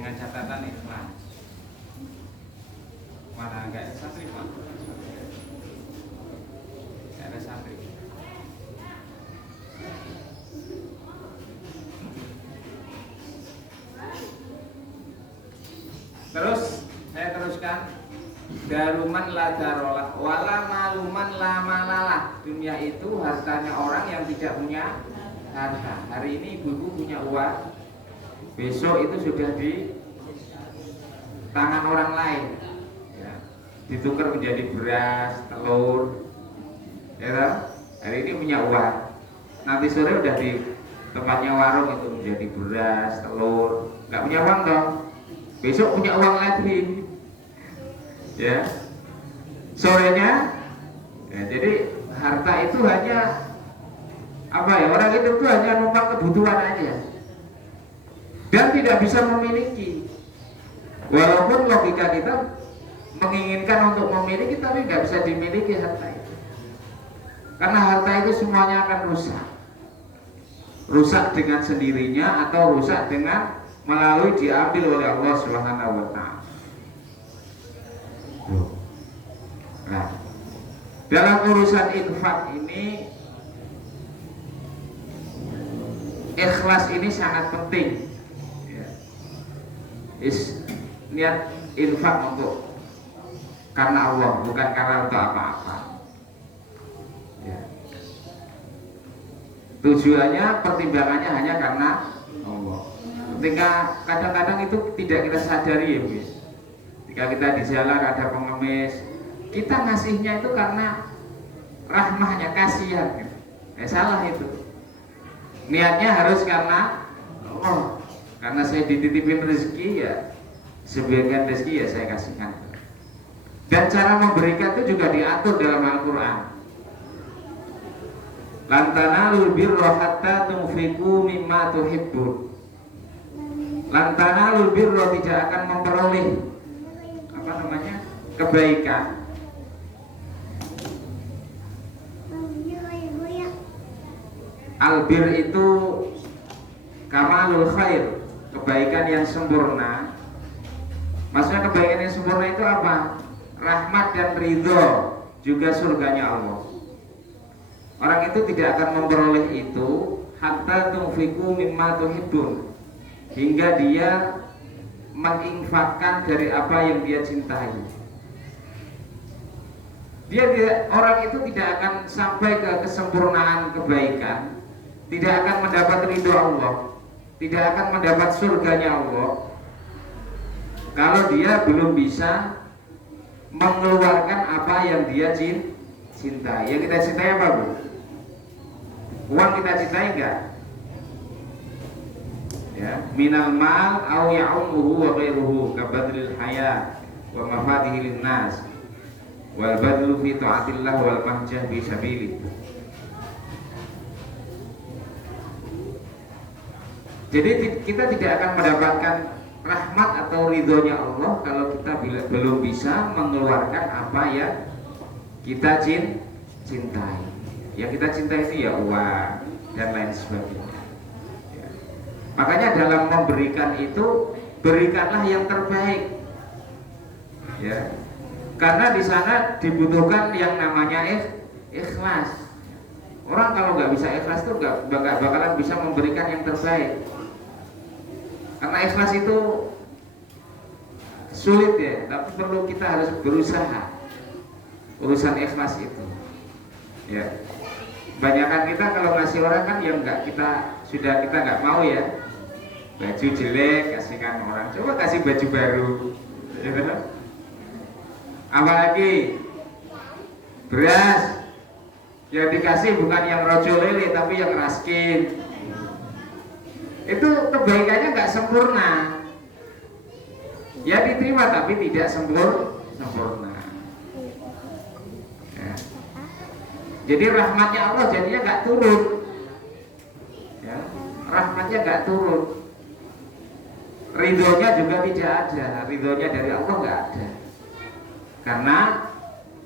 dengan catatan ikhlas. Mana enggak ada santri Pak? Enggak ada santri. Terus saya teruskan. Daruman la darolah wala maluman la malalah. Dunia itu hartanya orang yang tidak punya harta. Hari ini ibu-ibu punya uang, besok itu sudah di tangan orang lain ya, ditukar menjadi beras, telur ya. Hari ini punya uang, nanti sore udah di tempatnya warung itu menjadi beras, telur. Nggak punya uang dong, besok punya uang lagi ya, sorenya ya. Jadi harta itu hanya apa ya, orang itu tuh hanya numpang kebutuhan aja dan tidak bisa memiliki. Walaupun logika kita menginginkan untuk memiliki, tapi nggak bisa dimiliki harta itu, karena harta itu semuanya akan rusak. Rusak dengan sendirinya atau rusak dengan melalui diambil oleh Allah Subhanahu wa Ta'ala. Nah, dalam urusan infak ini, ikhlas ini sangat penting ya. Niat infak untuk karena Allah, bukan karena untuk apa-apa ya. Tujuannya, pertimbangannya hanya karena Allah. Ketika kadang-kadang itu tidak kita sadari ya, guys. Ketika kita di jalan ada pengemis, kita ngasihnya itu karena rahmahnya, kasihan gitu. Salah itu. Niatnya harus karena Allah. Karena saya dititipin rezeki ya, sebagian rezeki ya saya kasihkan. Dan cara memberikan itu juga diatur dalam Al-Quran. Lan tanalul birra hatta tunfiqu mimma tuhibbun. Lan tanalul birra, tidak akan memperoleh kebaikan albir itu kamalul khair, kebaikan yang sempurna. Maksudnya kebaikan yang sempurna itu apa? Rahmat dan ridho, juga surganya Allah. Orang itu tidak akan memperoleh itu hatta tunfiqu mimma tuhibbun, hingga dia menginfakkan dari apa yang dia cintai. Orang itu tidak akan sampai ke kesempurnaan kebaikan, tidak akan mendapat ridho Allah, tidak akan mendapat surganya Allah, kalau dia belum bisa mengeluarkan apa yang dia cintai. Yang kita cintai apa, Bu? Uang kita cintai enggak? Ya, minal mal au ya'umuhu wa ghairuhu kabadril hayat wa mafatihi linnas wal badlu fi ta'atillah wal mahjah bi sabilih. Jadi kita tidak akan mendapatkan rahmat atau ridhonya Allah kalau kita belum bisa mengeluarkan apa yang kita cintai. Yang kita cintai itu ya uang dan lain sebagainya. Ya. Makanya dalam memberikan itu berikanlah yang terbaik. Ya. Karena di sana dibutuhkan yang namanya ikhlas. Orang kalau nggak bisa ikhlas tuh nggak bakalan bisa memberikan yang terbaik. Karena ikhlas itu sulit ya, tapi perlu kita harus berusaha. Urusan ikhlas itu, ya. Banyakan kita kalau ngasih orang kan yang kita nggak mau ya. Baju jelek kasihkan orang, coba kasih baju baru, gitu. Apalagi beras yang dikasih bukan yang rojo lele tapi yang raskin. Itu kebaikannya nggak sempurna. Ya diterima tapi tidak sempurna. Ya. Jadi rahmatnya Allah jadinya nggak turun. Ya. Rahmatnya nggak turun. Ridhonya juga tidak ada. Ridhonya dari Allah nggak ada. Karena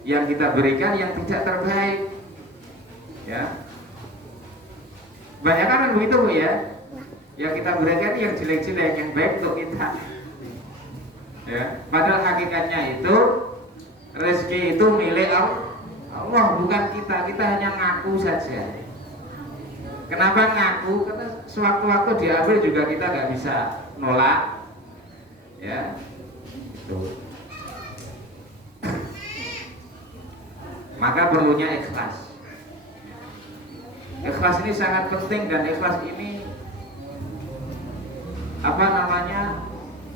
yang kita berikan yang tidak terbaik. Ya. Banyak kan begitu, Bu ya. Yang kita berikan yang jelek-jelek, yang baik untuk kita Ya, padahal hakikatnya itu rezeki itu milik Allah, bukan kita. Kita hanya ngaku saja. Kenapa ngaku? Karena sewaktu-waktu diambil juga kita nggak bisa nolak. Ya, itu. Maka perlunya ikhlas. Ikhlas ini sangat penting, dan ikhlas ini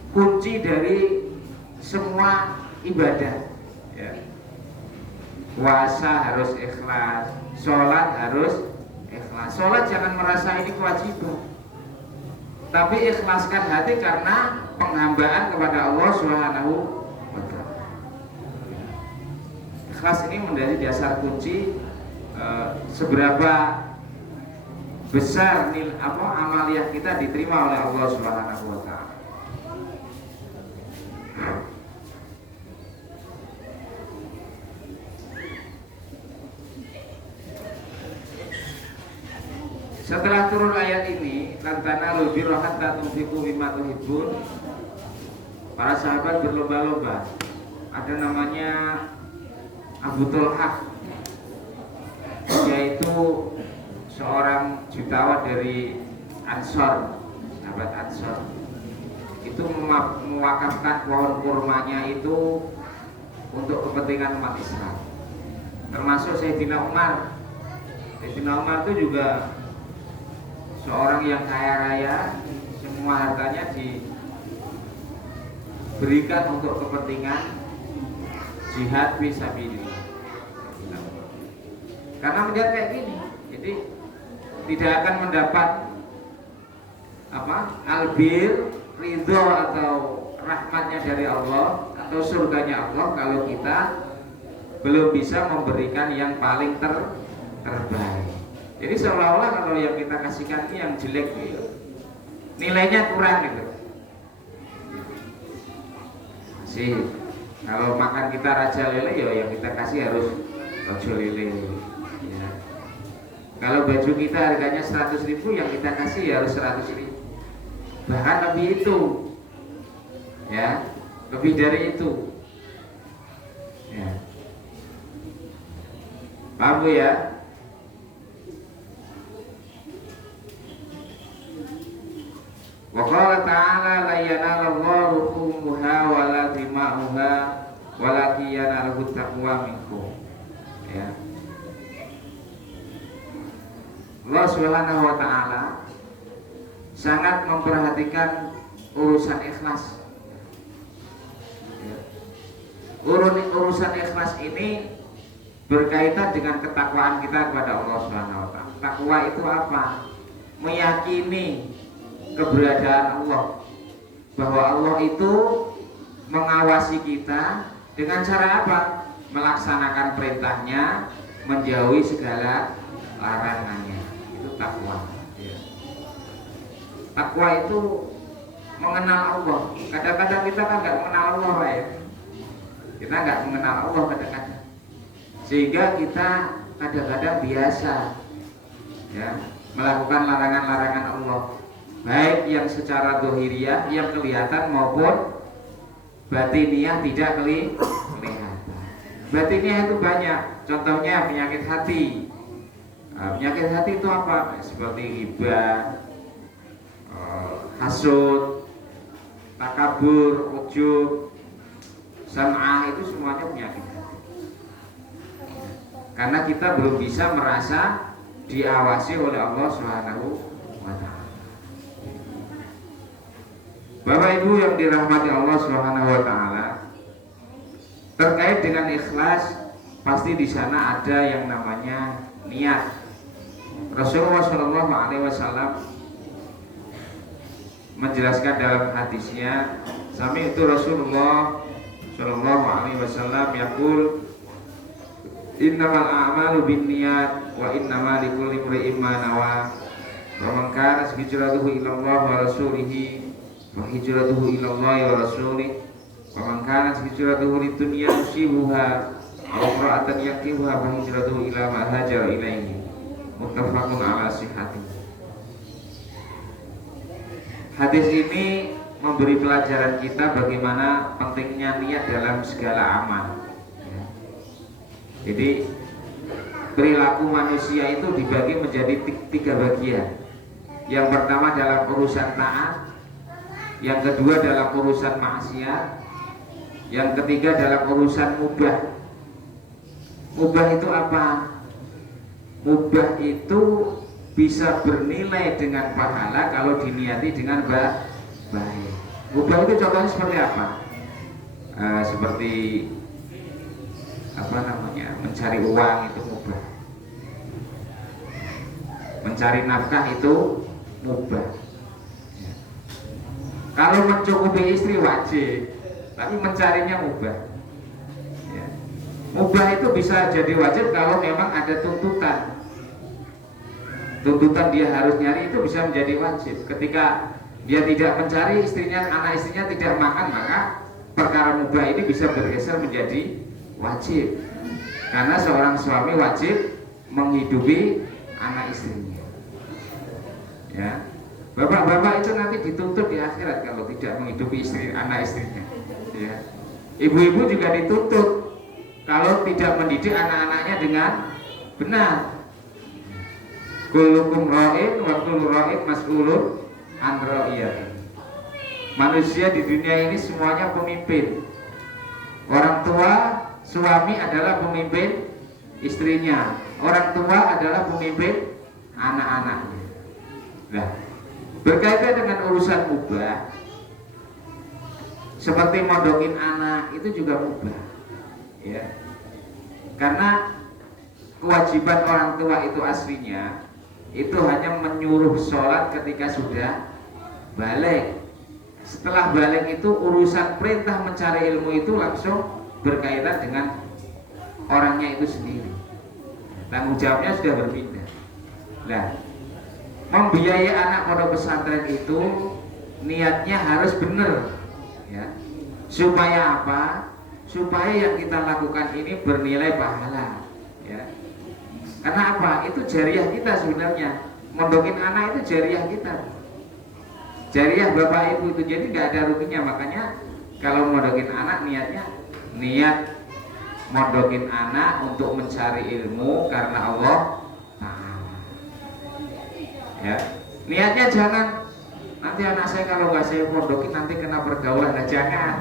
kunci dari semua ibadah. Ya. Puasa harus ikhlas, sholat harus ikhlas. Sholat jangan merasa ini kewajiban, tapi ikhlaskan hati karena penghambaan kepada Allah Subhanahu wa Ta'ala. Ikhlas ini menjadi dasar kunci seberapa besar amaliyah kita diterima oleh Allah Subhanahu wa Ta'ala. Setelah turun ayat ini, lantana lebih rohat tunfiqu mimma tuhibbun, para sahabat berlomba-lomba. Ada namanya Abu Thalhah, yaitu seorang jutawan dari Ansor, sahabat Ansor. Itu mewakafkan pohon kurmanya itu untuk kepentingan umat Islam. Termasuk Sayyidina Umar. Sayyidina Umar itu juga seorang yang kaya raya, semua hartanya diberikan untuk kepentingan jihad fisabilillah. Karena melihat kayak gini, jadi tidak akan mendapat albir, ridho atau rahmatnya dari Allah atau surganya Allah kalau kita belum bisa memberikan yang paling terbaik. Jadi seolah-olah kalau yang kita kasihkan ini yang jelek gitu, nilainya kurang gitu. Masih kalau makan kita raja lele, ya yang kita kasih harus raja lele. Ya. Kalau baju kita harganya 100.000, yang kita kasih ya harus 100.000. Bahkan lebih itu, ya, lebih dari itu. Ya. Paham Bu ya? Wa qala ta'ala la yanalallahu luhumuha wala dima'uha walakin yanaluhu taqwa minkum. Ya. Allah Subhanahu wa ta'ala sangat memperhatikan urusan ikhlas. Ya. Urusan ikhlas ini berkaitan dengan ketakwaan kita kepada Allah Subhanahu wa ta'ala. Takwa itu apa? Meyakini keberadaan Allah, bahwa Allah itu mengawasi kita dengan cara apa? Melaksanakan perintahnya, menjauhi segala larangannya. Itu takwa. Ya. Takwa itu mengenal Allah. Kadang-kadang kita kan nggak mengenal Allah, Pak ya. Kita nggak mengenal Allah kadang-kadang, sehingga kita kadang-kadang biasa, ya, melakukan larangan-larangan Allah, baik yang secara dohiriyah yang kelihatan maupun batiniah tidak kelihatan. Batiniah itu banyak, contohnya penyakit hati. Penyakit hati itu apa? Seperti ghibah, hasud, takabur, ujub, sam'ah, itu semuanya penyakit hati. Karena kita belum bisa merasa diawasi oleh Allah Subhanahu wa Ta'ala. Bapak Ibu yang dirahmati Allah Subhanahu wa Ta'ala, terkait dengan ikhlas, pasti di sana ada yang namanya niat. Rasulullah Shallallahu Alaihi Wasallam menjelaskan dalam hadisnya, sami itu Rasulullah Shallallahu Alaihi Wasallam yaqul, innamal a'malu binniyat wa innamal likulli imri'in ma nawa, wa man kanat hijratuhu ila Allah wa rasulihi wa hijratuhu ila Allah wa rasulih, wa man kanat hijratuhu lidunya yusibuha aw imra'atan yaqibuha fa hijratuhu ila ma hajara ilaihi. Muttafaqun ala sihhati. Hadis ini memberi pelajaran kita bagaimana pentingnya niat dalam segala amal. Jadi perilaku manusia itu dibagi menjadi 3 bagian. Yang pertama dalam urusan taat, yang kedua dalam urusan maksiat, yang ketiga dalam urusan mubah. Mubah itu apa? Mubah itu bisa bernilai dengan pahala kalau diniati dengan baik. Mubah itu contohnya seperti apa? Seperti apa namanya? Mencari uang itu mubah. Mencari nafkah itu mubah. Kalau mencukupi istri wajib, tapi mencarinya mubah. Mubah itu bisa jadi wajib kalau memang ada tuntutan. Tuntutan dia harus nyari itu bisa menjadi wajib. Ketika dia tidak mencari, anak istrinya tidak makan, maka perkara mubah ini bisa bergeser menjadi wajib. Karena seorang suami wajib menghidupi anak istrinya. Ya, bapak-bapak itu nanti dituntut di akhirat kalau tidak menghidupi anak istrinya. Ya. Ibu-ibu juga dituntut kalau tidak mendidik anak-anaknya dengan benar. Kullukum ra'in wa kullu ra'in mas'ulun an ra'iyati. Manusia di dunia ini semuanya pemimpin. Orang tua, suami adalah pemimpin istrinya. Orang tua adalah pemimpin anak-anaknya. Nah, berkaitan dengan urusan mubah, seperti mondokin anak itu juga mubah. Ya. Karena kewajiban orang tua itu aslinya itu hanya menyuruh sholat ketika sudah balik. Setelah balik itu urusan perintah mencari ilmu itu langsung berkaitan dengan orangnya itu sendiri. Tanggung jawabnya sudah berpindah. Nah, membiayai anak pondok pesantren itu niatnya harus benar, ya. Supaya apa? Supaya yang kita lakukan ini bernilai pahala, ya. Karena apa? Itu jariah kita sebenarnya. Mondokin anak itu jariah kita, jariah bapak ibu itu. Jadi nggak ada ruginya. Makanya kalau mondokin anak niatnya niat mondokin anak untuk mencari ilmu karena Allah Ta'ala. Ya, niatnya jangan nanti anak saya kalau nggak saya mondokin nanti kena pergaulan. Nah, jangan.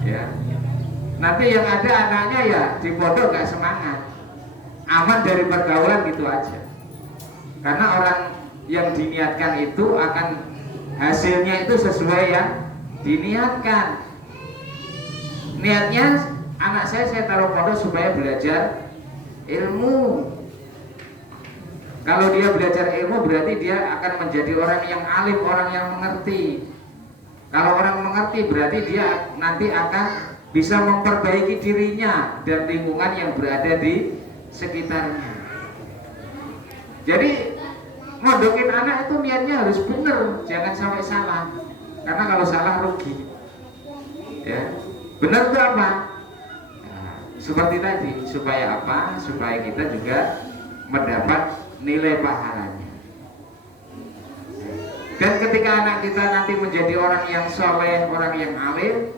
Ya, nanti yang ada anaknya ya di pondok nggak semangat, aman dari pergaulan gitu aja. Karena orang yang diniatkan itu akan hasilnya itu sesuai yang diniatkan. Niatnya anak saya taruh pondok supaya belajar ilmu. Kalau dia belajar ilmu berarti dia akan menjadi orang yang alim, orang yang mengerti. Kalau orang mengerti berarti dia nanti akan bisa memperbaiki dirinya dan lingkungan yang berada di sekitarnya. Jadi mondokin anak itu niatnya harus benar, jangan sampai salah. Karena kalau salah rugi. Ya, benar itu apa? Nah, seperti tadi, supaya apa? Supaya kita juga mendapat nilai pahalanya. Dan ketika anak kita nanti menjadi orang yang soleh, orang yang alim,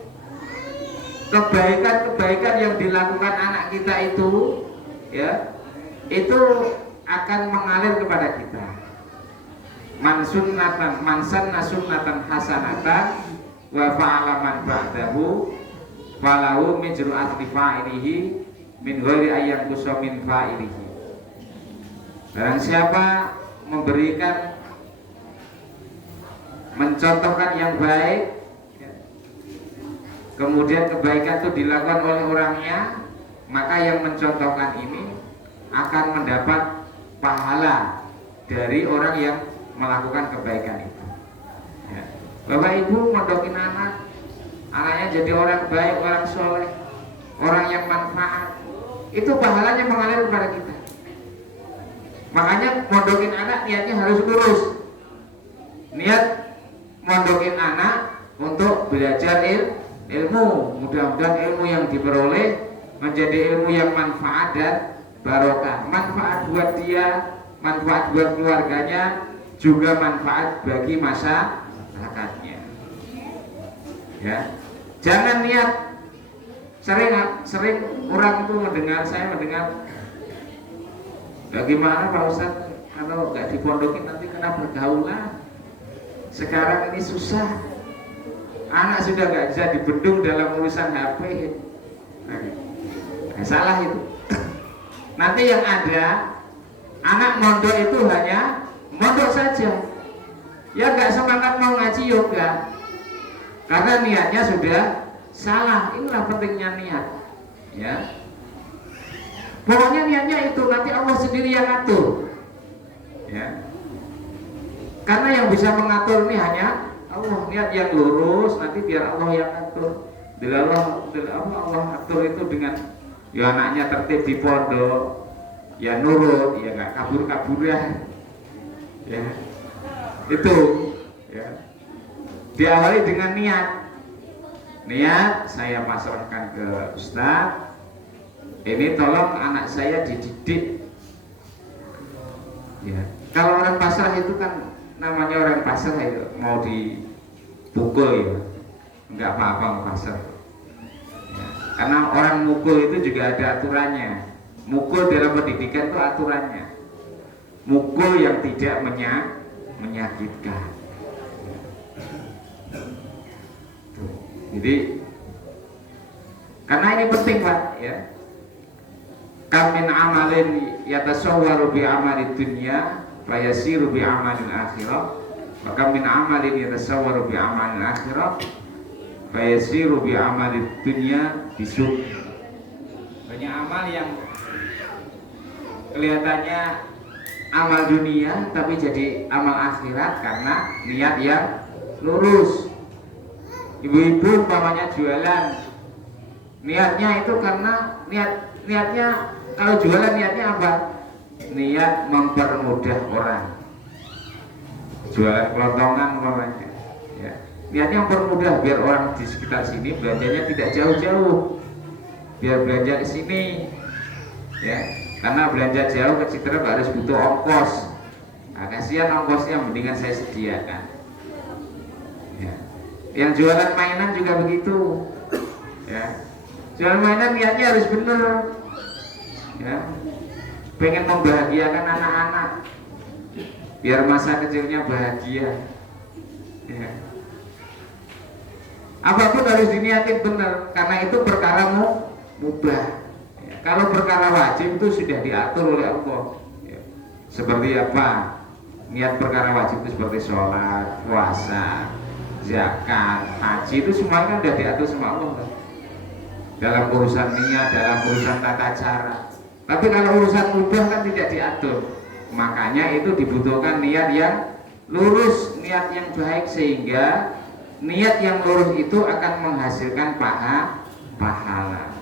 kebaikan-kebaikan yang dilakukan anak kita itu, ya, itu akan mengalir kepada kita. Man sanna sunnatan hasanatan wa fa'ala man ba'dahu falahu mijru asli fa'ilihi min ghairi ayyan kusamin fa'ilihi. Barang siapa memberikan, mencontohkan yang baik, kemudian kebaikan itu dilakukan oleh orangnya, maka yang mencontohkan ini akan mendapat pahala dari orang yang melakukan kebaikan itu. Ya. Bapak ibu mondokin anak, anaknya jadi orang baik, orang soleh, orang yang manfaat, itu pahalanya mengalir kepada kita. Makanya mondokin anak niatnya harus lurus. Niat mondokin anak untuk belajar ilmu. Mudah-mudahan ilmu yang diperoleh menjadi ilmu yang manfaat dan barokah. Manfaat buat dia, manfaat buat keluarganya, juga manfaat bagi masyarakatnya. Ya, jangan niat. Sering orang itu saya mendengar, bagaimana Pak Ustadz kalau nggak dipondokin nanti kena pergaulan. Sekarang ini susah, anak sudah nggak bisa dibendung dalam urusan HP. Salah itu. Nanti yang ada anak mondok itu hanya mondok saja, ya nggak semangat mau ngaji yoga, karena niatnya sudah salah. Inilah pentingnya niat, ya. Pokoknya niatnya itu, nanti Allah sendiri yang atur, ya. Karena yang bisa mengatur ini hanya Allah. Niat yang lurus, nanti biar Allah yang atur. Allah atur itu dengan ya anaknya tertib di pondok, ya nurut, ya nggak kabur-kaburan, ya. Itu, ya. Diawali dengan niat. Niat saya pasrahkan ke Ustadz. Ini tolong anak saya dididik. Ya. Kalau orang pasrah itu kan namanya orang pasrah ya, mau dipukul ya, nggak apa-apa pasrah. Ya. Karena orang mukul itu juga ada aturannya. Mukul dalam pendidikan itu aturannya. Mukul yang tidak menyakitkan. Tuh. Jadi karena ini penting Pak, ya. Kamin amalin yatasawwaru bi amalid dunya fayasiru bi amalil akhirah, wa kam min amalin yatasawwaru bi amalil akhirah fayasiru bi amalid dunya bisuk. Banyak amal yang kelihatannya amal dunia tapi jadi amal akhirat karena niat yang lurus. Ibu-ibu umpamanya jualan, niatnya itu karena niatnya kalau jualan niatnya apa? Niat mempermudah orang. Jualan kelontongan umpamanya, ya. Niatnya mempermudah biar orang di sekitar sini belanjanya tidak jauh-jauh, biar belanja ke sini, ya. Karena belanja jauh ke Citra harus butuh ongkos. Nah, kasihan ongkosnya, mendingan saya sediakan. Ya. Yang jualan mainan juga begitu, ya. Jualan mainan niatnya harus benar, ya. Pengen membahagiakan anak-anak, biar masa kecilnya bahagia, ya. Apapun harus diniatin benar, karena itu perkara mubah. Ya. Kalau perkara wajib itu sudah diatur oleh Allah, ya. Seperti apa? Niat perkara wajib itu seperti sholat, puasa, zakat, haji, itu semuanya sudah diatur sama Allah. Dalam urusan niat, dalam urusan tata cara. Tapi kalau urusan mubah kan tidak diatur. Makanya itu dibutuhkan niat yang lurus, niat yang baik, sehingga niat yang lurus itu akan menghasilkan pahala.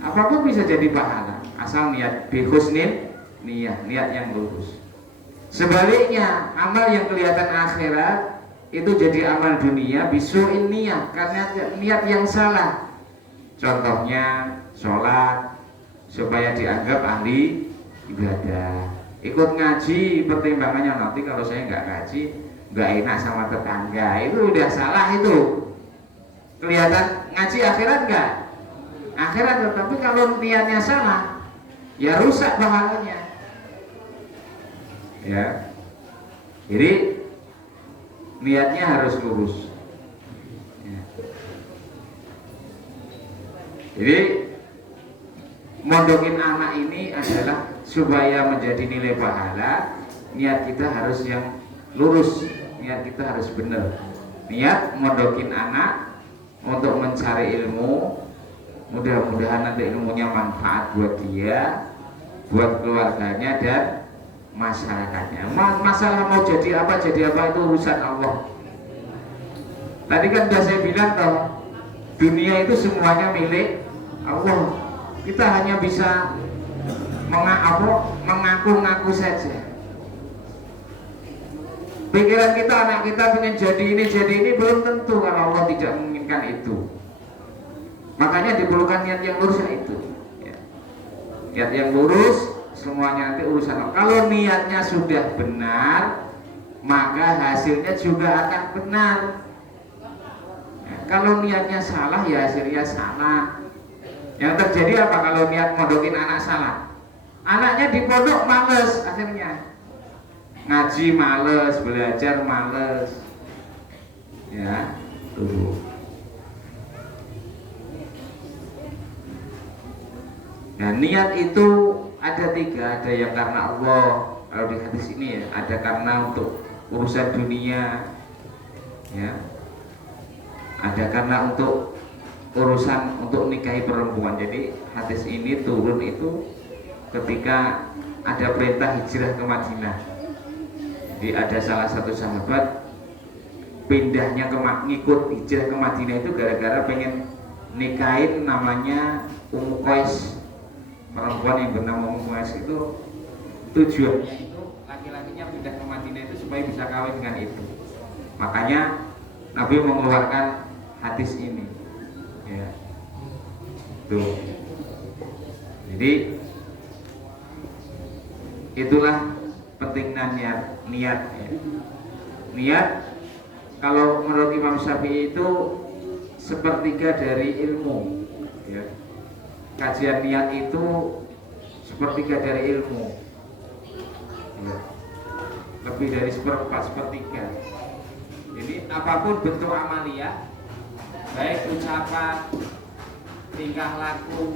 Apapun bisa jadi pahala, asal niat bihusnin niat yang lurus. Sebaliknya, amal yang kelihatan akhirat itu jadi amal dunia bisu'in niat, karena niat yang salah. Contohnya sholat supaya dianggap ahli ibadah, ikut ngaji, pertimbangannya nanti kalau saya nggak ngaji nggak enak sama tetangga, itu udah salah. Itu kelihatan ngaji akhirat nggak? Akhirat, tapi kalau niatnya salah ya rusak pahalanya, ya. Jadi niatnya harus lurus, ya. Jadi mondokin anak ini adalah supaya menjadi nilai pahala. Niat kita harus yang lurus, niat kita harus benar. Niat mondokin anak untuk mencari ilmu, mudah-mudahan nanti ilmunya manfaat buat dia, buat keluarganya dan masyarakatnya. Masalah mau jadi apa itu urusan Allah. Tadi kan sudah saya bilang toh, dunia itu semuanya milik Allah. Kita hanya bisa mengaku-ngaku saja. Pikiran kita, anak kita pengen jadi ini belum tentu kalau Allah tidak menginginkan itu. Makanya diperlukan niat yang lurus, itu, ya. Niat yang lurus, semuanya nanti urusan Allah. Kalau niatnya sudah benar, maka hasilnya juga akan benar. Kalau niatnya salah ya hasilnya salah. Yang terjadi apa kalau niat mondokin anak salah? Anaknya di pondok males akhirnya. Ngaji males, belajar males. Ya, tuh. Nah, niat itu ada tiga, ada yang karena Allah. Kalau di hadis ini ya, ada karena untuk urusan dunia, ya, ada karena untuk urusan untuk nikahi perempuan. Jadi hadis ini turun itu ketika ada perintah hijrah ke Madinah. Jadi ada salah satu sahabat pindahnya ngikut hijrah ke Madinah itu gara-gara pengen nikahin namanya Ummu Qais, perempuan yang bernama Ummu Qais. Itu tujuannya itu laki-lakinya pindah ke Madinah itu supaya bisa kawin dengan itu. Makanya Nabi mengeluarkan hadis ini, ya. Tuh. Jadi itulah pentingnya niat, ya. Niat kalau menurut Imam Syafi'i itu sepertiga dari ilmu, ya. Kajian niat itu sepertiga dari ilmu, ya. Lebih dari seperempat, sepertiga. Jadi apapun bentuk amalia, baik ucapan, tingkah laku,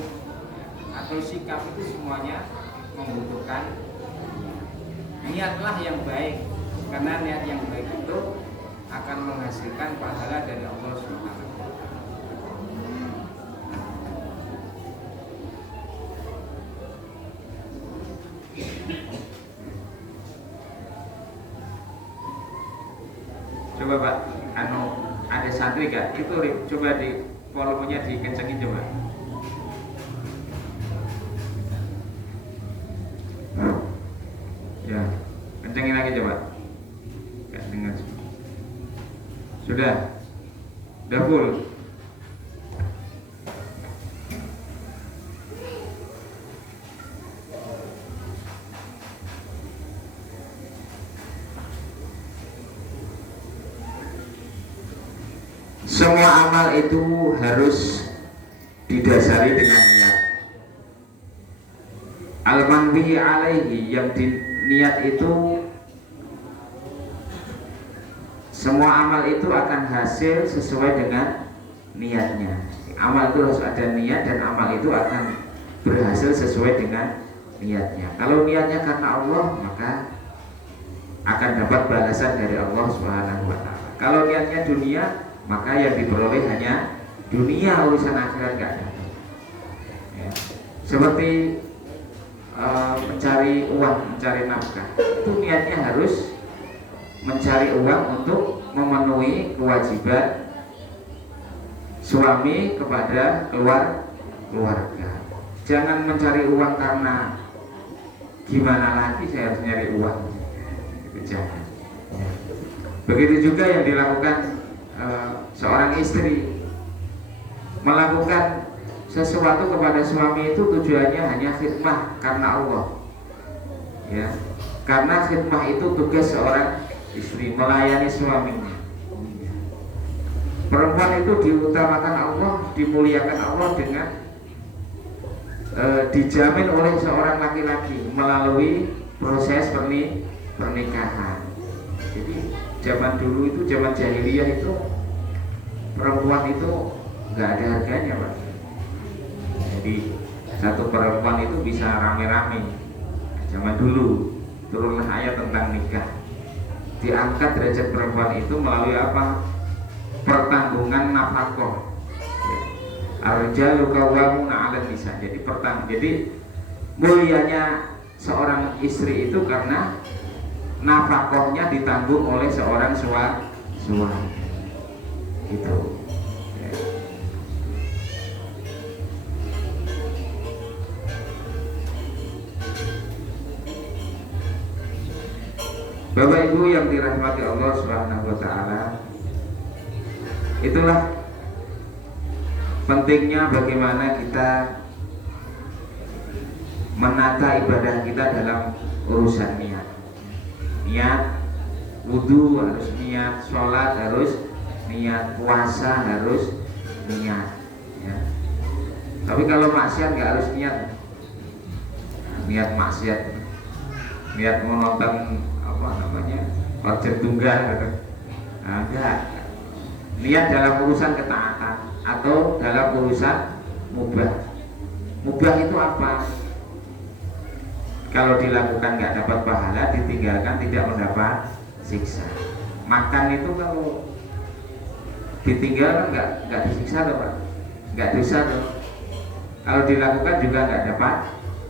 ya, atau sikap, itu semuanya membutuhkan niatlah yang baik, karena niat yang baik itu akan menghasilkan pahala dari Allah Subhanahu wa Ta'ala. Coba Pak, ada santri gak? Itu coba di volumenya dikencengin coba. Ya, kencengin lagi coba. Gak dengar. Sudah full. Semua amal itu harus didasari dengan niat. Al-manwi alaihi, yang niat itu, semua amal itu akan hasil sesuai dengan niatnya. Amal itu harus ada niat dan amal itu akan berhasil sesuai dengan niatnya. Kalau niatnya karena Allah, maka akan dapat balasan dari Allah Subhanahu wa Ta'ala. Kalau niatnya dunia, maka yang diperoleh hanya dunia, urusan akhirat enggak ada. Ya. Seperti mencari uang, mencari nafkah, itu niatnya harus mencari uang untuk memenuhi kewajiban suami kepada keluarga. Jangan mencari uang karena gimana lagi saya harus nyari uang. Jangan. Begitu juga yang dilakukan seorang istri, melakukan sesuatu kepada suami itu tujuannya hanya khidmah karena Allah, ya. Karena khidmah itu tugas seorang istri, melayani suaminya. Perempuan itu diutamakan Allah, dimuliakan Allah dengan dijamin oleh seorang laki-laki melalui proses pernikahan. Jadi zaman dulu itu, zaman jahiliyah itu, perempuan itu nggak ada harganya, Pak. Jadi satu perempuan itu bisa rame-rame. Zaman dulu turunlah ayat tentang nikah, diangkat derajat perempuan itu melalui apa? Pertanggungan nafkah. Ar-rijalu qawwamuna 'alan nisa. Jadi mulianya seorang istri itu karena nafkahnya ditanggung oleh seorang suami. Gitu. Ya. Bapak Ibu yang dirahmati Allah Subhanahu wa Ta'ala, itulah pentingnya bagaimana kita menata ibadah kita dalam urusan niat. Niat wudhu harus niat, sholat harus niat puasa harus niat, ya. Tapi kalau maksiat nggak harus niat, niat maksiat, niat mau nonton apa namanya order tunggal gitu. Nah, enggak. Niat dalam urusan ketaatan atau dalam urusan mubah. Mubah itu apa? Kalau dilakukan nggak dapat pahala, ditinggalkan tidak mendapat siksa. Makan itu kalau ditinggalkan nggak disiksa loh Pak, nggak dosa loh. Kalau dilakukan juga nggak dapat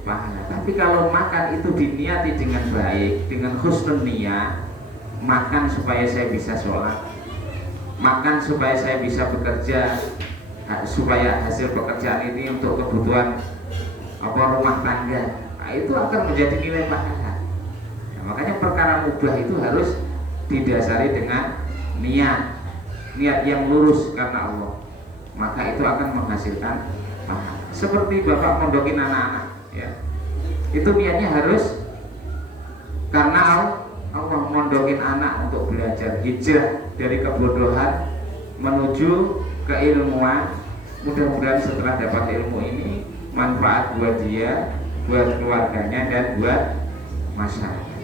pahala. Tapi kalau makan itu diniati dengan baik, dengan husnul niyah, makan supaya saya bisa sholat, makan supaya saya bisa bekerja, supaya hasil pekerjaan ini untuk kebutuhan rumah tangga, nah, itu akan menjadi nilai pahala. Nah, makanya perkara mubah itu harus didasari dengan niat yang lurus karena Allah, maka itu akan menghasilkan pahala. Seperti bapak mondokin anak-anak, ya, itu niatnya harus karena Allah mondokin anak untuk belajar, hijrah dari kebodohan menuju keilmuan. Mudah-mudahan setelah dapat ilmu ini manfaat buat dia, buat keluarganya, dan buat masyarakat.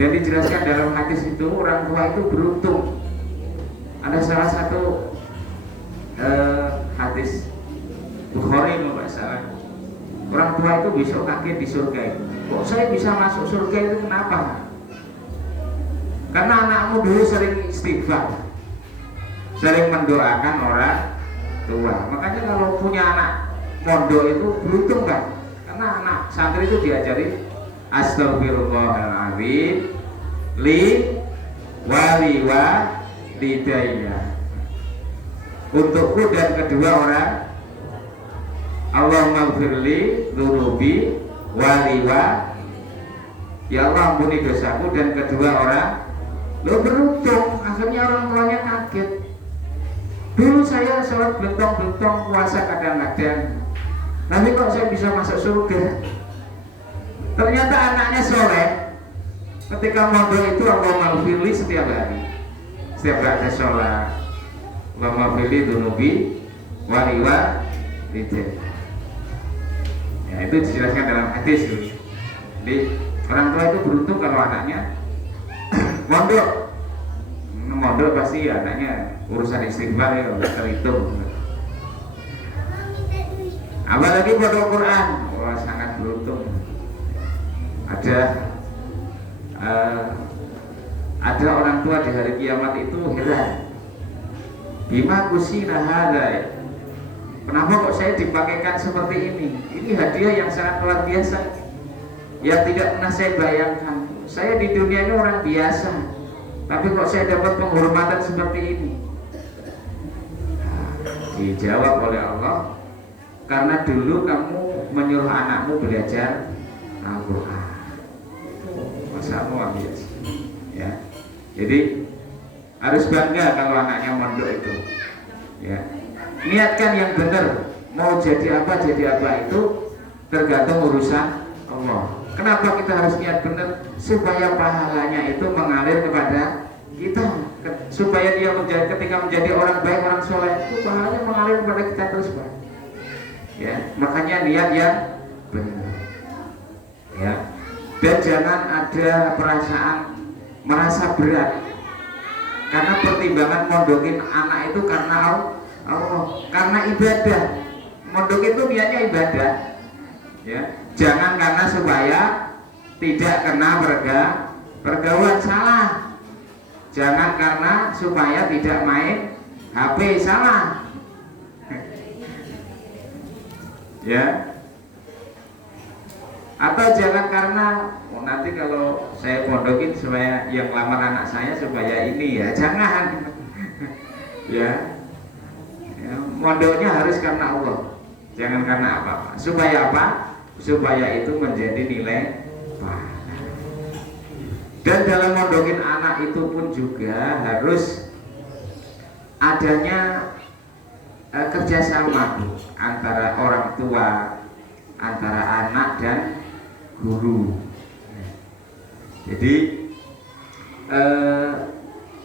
Dan dijelaskan dalam hadis itu orang tua itu beruntung. Ada salah satu hadis Bukhari kalau nggak salah, orang tua itu besok kaget di surga itu. Kok saya bisa masuk surga itu kenapa? Karena anakmu dulu sering istighfar, sering mendoakan orang tua. Makanya kalau punya anak mondok itu beruntung kan, karena anak santri itu diajari astagfirullahaladzim li wali walidayya, untukku dan kedua orang. Allahumma gfirli dzunubi wali wa, ya Allah ampuni dosaku dan kedua orang. Lo beruntung, akhirnya orang tuanya kaget. Dulu saya sholat belentong-belentong, puasa kadang-kadang, tapi kok saya bisa masuk surga? Ternyata anaknya soleh. Ketika mondok itu Allahumma gfirli setiap hari, setiap ada sholat, Allahumma gfirli dzunubi wali walidayya. Ya, itu dijelaskan dalam hadis. Jadi orang tua itu beruntung kalau anaknya mondok. Mondok pasti anaknya urusan istighfar ya udah terhitung. Apalagi pondok Quran, wah sangat beruntung. Ada orang tua di hari kiamat itu heran. Bima kusina hadza, kenapa kok saya dipakaikan seperti ini? Ini hadiah yang sangat luar biasa, yang tidak pernah saya bayangkan. Saya di dunia ini orang biasa, tapi kok saya dapat penghormatan seperti ini? Dijawab oleh Allah, karena dulu kamu menyuruh anakmu belajar Al-Quran. Masa luar biasa, ya. Jadi harus bangga kalau anaknya mondok itu, ya. Niatkan yang benar, mau jadi apa itu tergantung urusan Allah. Kenapa kita harus niat benar? Supaya pahalanya itu mengalir kepada kita, supaya dia ketika menjadi orang baik, orang soleh, itu pahalanya mengalir kepada kita terus, Pak. Ya, makanya niat yang benar, ya. Dan jangan ada perasaan merasa berat, karena pertimbangan mondokin anak itu karena Allah, karena ibadah. Mondok itu niatnya ibadah, ya. Jangan karena supaya tidak kena pergaulan, salah. Jangan karena supaya tidak main HP, salah. Ya. Atau jangan karena nanti kalau saya mondokin supaya yang lamar anak saya supaya ini, ya jangan. Ya. Mondoknya harus karena Allah, jangan karena apa-apa. Supaya apa? Supaya itu menjadi nilai pahala. Dan dalam mondokin anak itu pun juga harus adanya kerjasama antara orang tua, antara anak dan guru. Jadi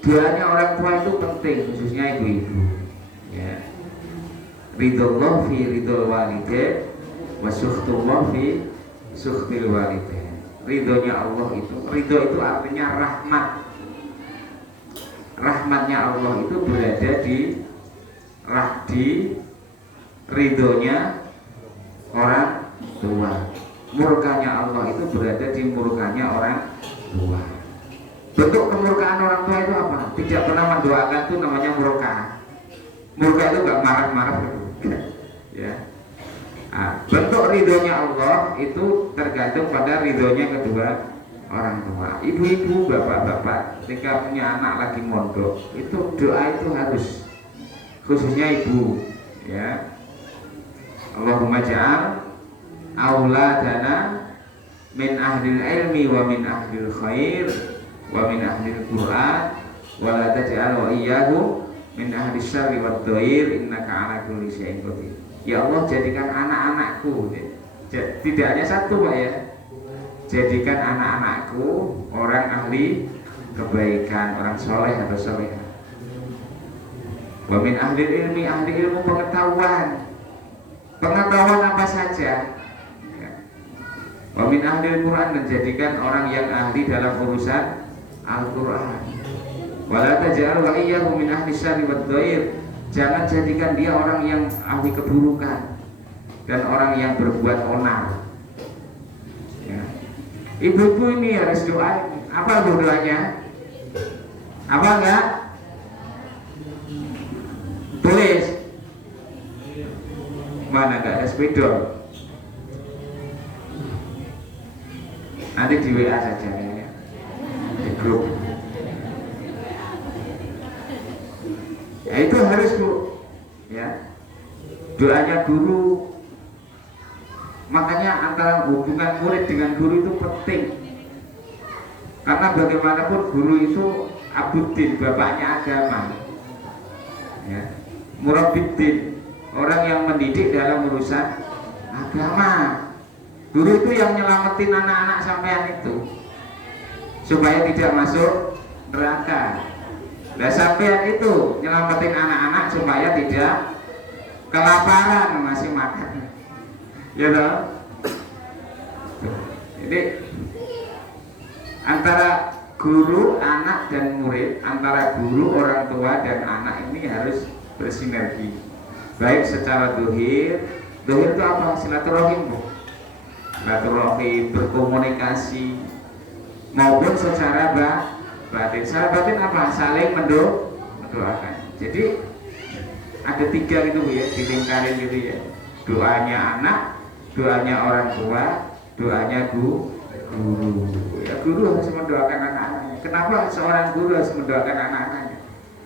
doanya orang tua itu penting, khususnya ibu-ibu. Ya. Ridhollah fi ridhol walidain wa sukhtullah fi sukhtil walidain. Ridhonya Allah itu, ridho itu artinya rahmat. Rahmatnya Allah itu berada di ridhonya orang tua. Murkanya Allah itu berada di murkanya orang tua. Bentuk kemurkaan orang tua itu apa? Tidak pernah mendoakan itu namanya murka. Murka itu gak marah-marah gitu. Ya. Nah, bentuk ridhonya Allah itu tergantung pada ridhonya kedua orang tua. Ibu-ibu, bapak-bapak ketika punya anak lagi mondok, itu doa itu harus, khususnya ibu, ya. Allahumma ja'al auladana min ahlil ilmi wa min ahlil khair wa min ahlil Qur'an wa la taj'al wa iyyahu min ahli syarri wad dhair innaka ala kulli syai'in qadir. Ya Allah, jadikan anak-anakku, tidak hanya satu Pak ya, jadikan anak-anakku orang ahli kebaikan, orang soleh atau solehah. Wa min ahli ilmi, ahli ilmu pengetahuan apa saja. Wa min ahli Quran, menjadikan orang yang ahli dalam urusan Al-Quran. Wa la taj'al wa iyyahu min ahli syarri wad dhair. Jangan jadikan dia orang yang ahli keburukan dan orang yang berbuat onar. Ya. Ibu-ibu ini harus doa. Apa doanya? Apa enggak? Tulis. Mana enggak ada spidol? Nanti di WA saja ya. Di grup. Ya itu harus Bu, ya. Doanya guru. Makanya antara hubungan murid dengan guru itu penting. Karena bagaimanapun guru itu abuddin, bapaknya agama. Ya. Murabiddin, orang yang mendidik dalam urusan agama. Guru itu yang nyelamatin anak-anak sampean itu supaya tidak masuk neraka. Nah sampean itu nyelamatin anak-anak supaya tidak kelaparan ngasih makan. Ya toh? Jadi antara guru, anak dan murid, antara guru, orang tua dan anak ini harus bersinergi. Baik secara dohir itu apa? Silaturahim, silaturahim, berkomunikasi, maupun secara batin. Secara batin apa? Saling mendoakan. Jadi ada 3 gitu Bu ya, dilingkarin gitu ya. Doanya anak, doanya orang tua, doanya guru. Ya guru harus mendoakan anak-anaknya. Kenapa seorang guru harus mendoakan anak-anaknya?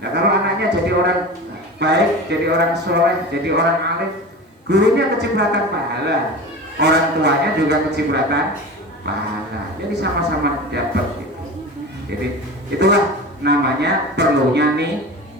Nah kalau anaknya jadi orang baik, jadi orang soleh, jadi orang alim, gurunya kecipratan pahala, orang tuanya juga kecipratan pahala. Jadi sama-sama dapat gitu. Jadi itulah namanya perlunya nih